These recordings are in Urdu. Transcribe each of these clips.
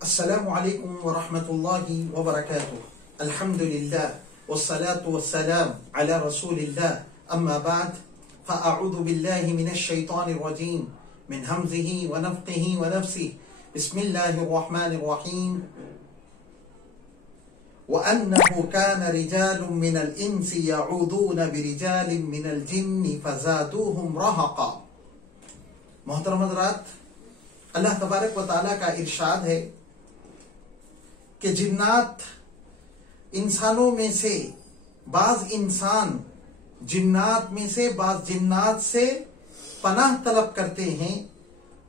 السلام عليكم ورحمة الله وبركاته. الحمد لله والصلاة والسلام على رسول الله. أما بعد فأعوذ بالله من الشيطان الرجيم من همزه ونفقه ونفسه. بسم الله الرحمن الرحيم. وأنه كان رجال من الإنس يعوذون برجال من الجن فزادوهم رهقا. محترم حضرات، اللہ تبارک و تعالیٰ کا ارشاد ہے کہ جنات انسانوں میں سے بعض انسان جنات میں سے بعض جنات سے پناہ طلب کرتے ہیں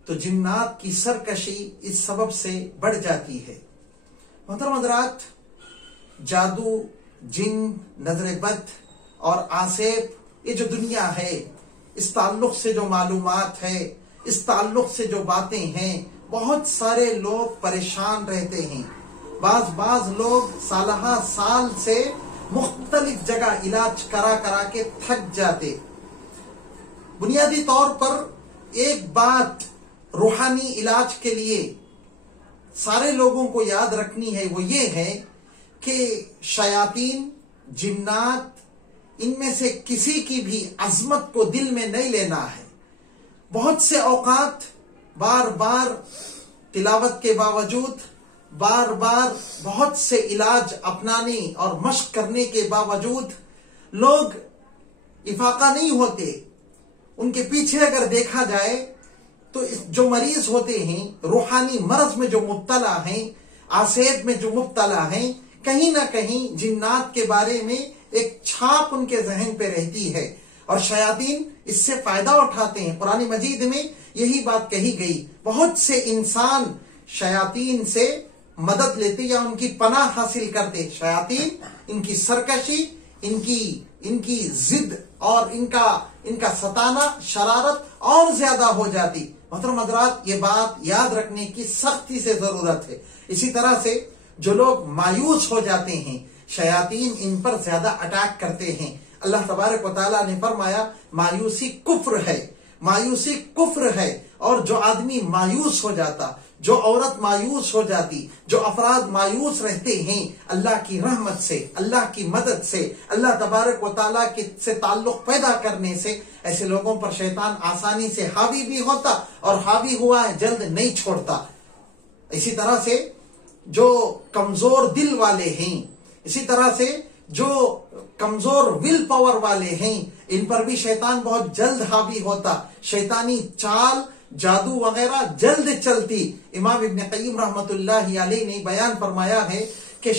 تو جنات کی سرکشی اس سبب سے بڑھ جاتی ہے۔ محترم حضرات، جادو، جن، نظر بد اور آسیب، یہ جو دنیا ہے، اس تعلق سے جو معلومات ہے، اس تعلق سے جو باتیں ہیں، بہت سارے لوگ پریشان رہتے ہیں۔ بعض لوگ سالہ سال سے مختلف جگہ علاج کرا کے تھک جاتے۔ بنیادی طور پر ایک بات روحانی علاج کے لیے سارے لوگوں کو یاد رکھنی ہے، وہ یہ ہے کہ شیاطین، جنات، ان میں سے کسی کی بھی عظمت کو دل میں نہیں لینا ہے۔ بہت سے اوقات بار بار تلاوت کے باوجود، بار بار بہت سے علاج اپنانے اور مشق کرنے کے باوجود لوگ افاقہ نہیں ہوتے۔ ان کے پیچھے اگر دیکھا جائے تو جو مریض ہوتے ہیں، روحانی مرض میں جو مبتلا ہیں، آسیب میں جو مبتلا ہیں، کہیں نہ کہیں جنات کے بارے میں ایک چھاپ ان کے ذہن پہ رہتی ہے اور شیاطین اس سے فائدہ اٹھاتے ہیں۔ قرآن مجید میں یہی بات کہی گئی۔ بہت سے انسان شیاطین سے مدد لیتے یا ان کی پناہ حاصل کرتے۔ شیاطین، ان کی سرکشی، ان کی ضد اور ان کا ستانا، شرارت اور زیادہ ہو جاتی۔ محترم حضرات، یہ بات یاد رکھنے کی سختی سے ضرورت ہے۔ اسی طرح سے جو لوگ مایوس ہو جاتے ہیں، شیاطین ان پر زیادہ اٹیک کرتے ہیں۔ اللہ تبارک و تعالیٰ نے فرمایا مایوسی کفر ہے، مایوسی کفر ہے۔ اور جو آدمی مایوس ہو جاتا، جو عورت مایوس ہو جاتی، جو افراد مایوس رہتے ہیں، اللہ کی رحمت سے، اللہ کی مدد سے، اللہ تبارک و تعالیٰ سے تعلق پیدا کرنے سے، ایسے لوگوں پر شیطان آسانی سے حاوی بھی ہوتا اور حاوی ہوا ہے جلد نہیں چھوڑتا۔ اسی طرح سے جو کمزور دل والے ہیں، اسی طرح سے جو کمزور ول پاور والے ہیں، ان پر بھی شیطان بہت جلد حاوی ہوتا۔ شیطانی چال، جادو وغیرہ جلد چلتی۔ امام ابن قیم رحمت اللہ علیہ نے بیان فرمایا ہے کہ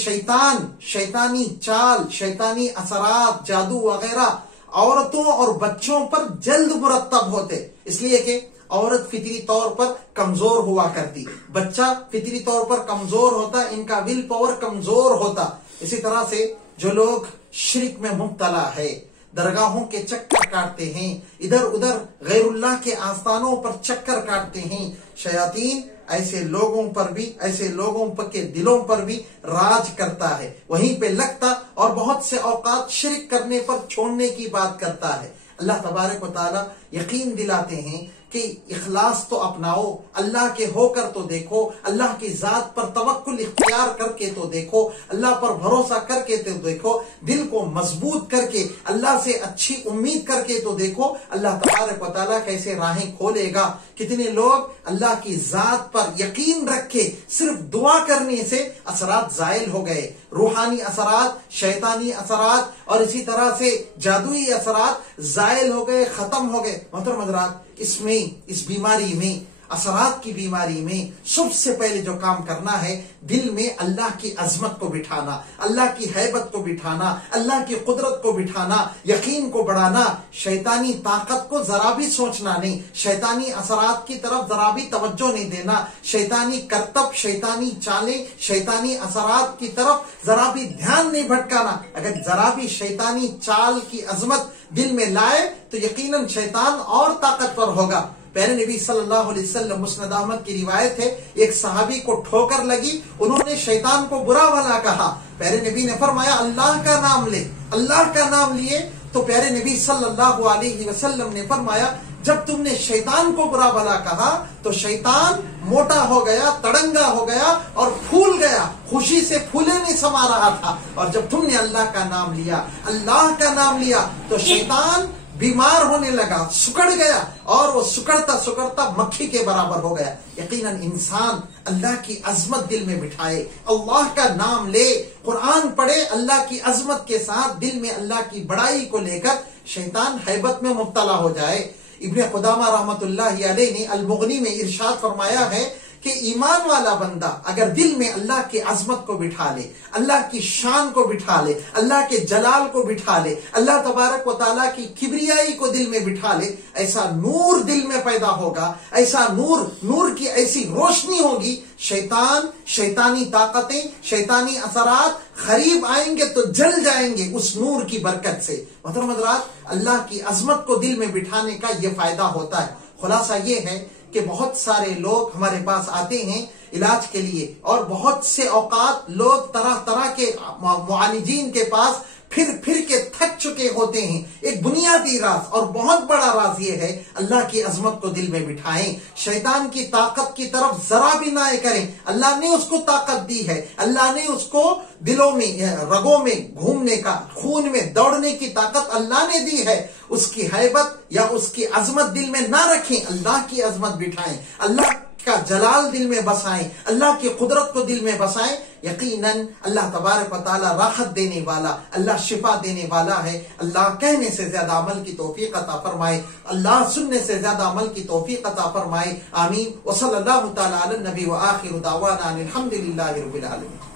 شیطانی چال، شیطانی اثرات، جادو وغیرہ عورتوں اور بچوں پر جلد مرتب ہوتے، اس لیے کہ عورت فطری طور پر کمزور ہوا کرتی، بچہ فطری طور پر کمزور ہوتا، ان کا ول پاور کمزور ہوتا۔ اسی طرح سے جو لوگ شرک میں مبتلا ہے، درگاہوں کے چکر کاٹتے ہیں، ادھر ادھر غیر اللہ کے آستانوں پر چکر کاٹتے ہیں، شیاطین ایسے لوگوں پر بھی، ایسے لوگوں کے دلوں پر بھی راج کرتا ہے، وہیں پہ لگتا اور بہت سے اوقات شرک کرنے پر چھوڑنے کی بات کرتا ہے۔ اللہ تبارک و تعالیٰ یقین دلاتے ہیں کہ اخلاص تو اپناؤ، اللہ کے ہو کر تو دیکھو، اللہ کی ذات پر توکل اختیار کر کے تو دیکھو، اللہ پر بھروسہ کر کے تو دیکھو، دل کو مضبوط کر کے اللہ سے اچھی امید کر کے تو دیکھو، اللہ تبارک و تعالیٰ کیسے راہیں کھولے گا۔ کتنے لوگ اللہ کی ذات پر یقین رکھ کے صرف دعا کرنے سے اثرات زائل ہو گئے، روحانی اثرات، شیطانی اثرات اور اسی طرح سے جادوئی اثرات زائل ہو گئے، ختم ہو گئے۔ محترم حضرات، اس بیماری میں، اثرات کی بیماری میں سب سے پہلے جو کام کرنا ہے، دل میں اللہ کی عظمت کو بٹھانا، اللہ کی ہیبت کو بٹھانا، اللہ کی قدرت کو بٹھانا، یقین کو بڑھانا، شیطانی طاقت کو ذرا بھی سوچنا نہیں، شیطانی اثرات کی طرف ذرا بھی توجہ نہیں دینا، شیطانی کرتب، شیطانی چالیں، شیطانی اثرات کی طرف ذرا بھی دھیان نہیں بھٹکانا۔ اگر ذرا بھی شیطانی چال کی عظمت دل میں لائے تو یقیناً شیطان اور طاقتور ہوگا۔ پیارے نبی صلی اللہ علیہ وسلم، مسند احمد کی روایت ہے، ایک صحابی کو ٹھوکر لگی، انہوں نے شیطان کو برا بھلا کہا، پیارے نبی نے فرمایا اللہ کا نام لے۔ اللہ کا نام لیے تو پیارے نبی صلی اللہ علیہ وسلم نے فرمایا جب تم نے شیطان کو برا بھلا کہا تو شیطان موٹا ہو گیا، تڑنگا ہو گیا اور پھول گیا، خوشی سے پھولے نہیں سما رہا تھا. اور جب تم نے اللہ کا نام لیا، اللہ کا نام لیا، تو شیطان بیمار ہونے لگا، سکڑ گیا، اور وہ سکڑتا سکڑتا مکھی کے برابر ہو گیا. یقیناً انسان اللہ کی عظمت دل میں بٹھائے، اللہ کا نام لے، قرآن پڑھے، اللہ کی عظمت کے ساتھ دل میں اللہ کی بڑائی کو لے کر شیطان ہیبت میں مبتلا ہو جائے. ابن قدامہ رحمت اللہ علیہ نے المغنی میں ارشاد فرمایا ہے کہ ایمان والا بندہ اگر دل میں اللہ کی عظمت کو بٹھا لے، اللہ کی شان کو بٹھا لے، اللہ کے جلال کو بٹھا لے، اللہ تبارک و تعالیٰ کی کبریائی کو دل میں بٹھا لے، ایسا نور دل میں پیدا ہوگا، ایسا نور کی ایسی روشنی ہوگی، شیطانی طاقتیں، شیطانی اثرات قریب آئیں گے تو جل جائیں گے اس نور کی برکت سے. محترم حضرات، اللہ کی عظمت کو دل میں بٹھانے کا یہ فائدہ ہوتا ہے. خلاصہ یہ ہے کہ بہت سارے لوگ ہمارے پاس آتے ہیں علاج کے لیے، اور بہت سے اوقات لوگ طرح طرح کے معالجین کے پاس پھر کے تھک چکے ہوتے ہیں. ایک بنیادی راز اور بہت بڑا راز یہ ہے، اللہ کی عظمت کو دل میں بٹھائیں، شیطان کی طاقت کی طرف ذرا بھی نہ کریں. اللہ نے اس کو طاقت دی ہے، اللہ نے اس کو دلوں میں، رگوں میں گھومنے کا، خون میں دوڑنے کی طاقت اللہ نے دی ہے. اس کی ہیبت یا اس کی عظمت دل میں نہ رکھیں، اللہ کی عظمت بٹھائیں، اللہ کا جلال دل میں بسائیں، اللہ کی قدرت کو دل میں بسائیں. یقیناً اللہ تبارک و تعالی راحت دینے والا، اللہ شفا دینے والا ہے. اللہ کہنے سے زیادہ عمل کی توفیق عطا فرمائے، اللہ سننے سے زیادہ عمل کی توفیق عطا فرمائے. آمین. وصلی اللہ تعالی علی النبی وآخر دعوانا الحمدللہ رب العالمین.